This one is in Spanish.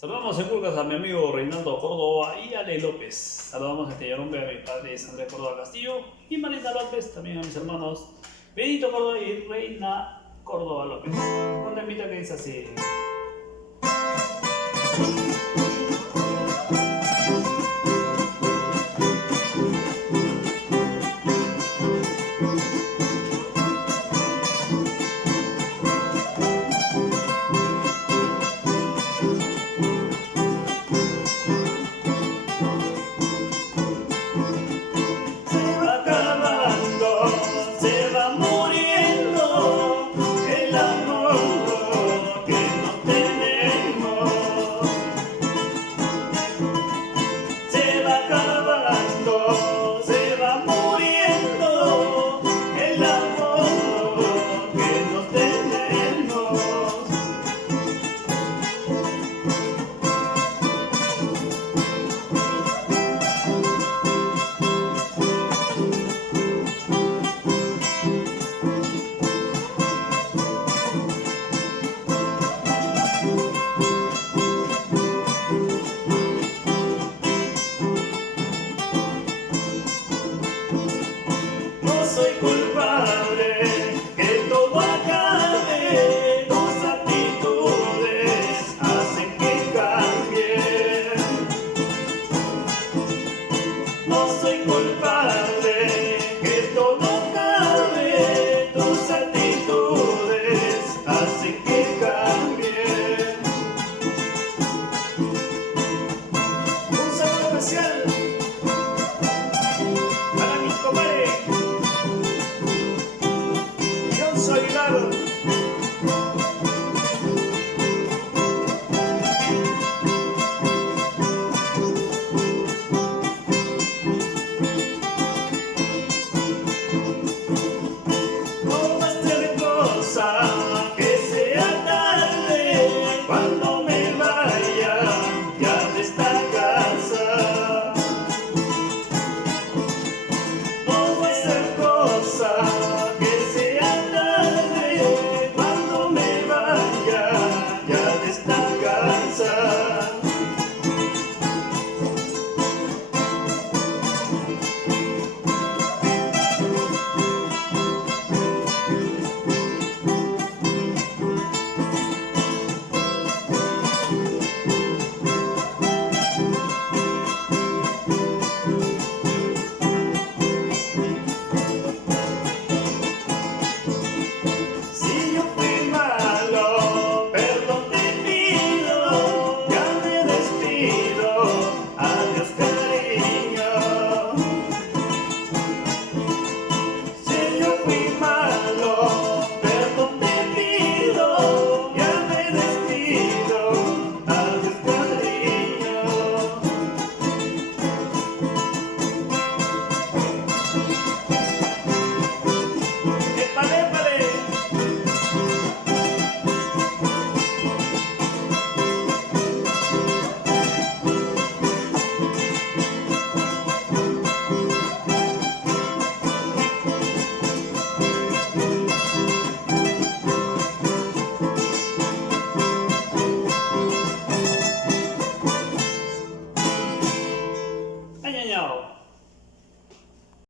Saludamos en Culcas a mi amigo Reinaldo Córdoba y Ale López. Saludamos a Tellarumbe a mi padre Andrés Córdoba Castillo y Marita López, también a mis hermanos Benito Córdoba y Reina Córdoba López. Un temita que dice así. Se va muriendo el amor que no tenemos. Se va acabando, se va muriendo el amor que no tenemos. No soy culpable que todo acabe, tus actitudes hacen que cambie. No soy culpable que todo acabe, tus actitudes hacen que cambie. Un saludo especial para mi comadre Aguilar. No va a ser cosa que sea tarde cuando me vaya ya de esta casa. No va a ser cosa que sea tarde cuando me vaya ya de esta casa.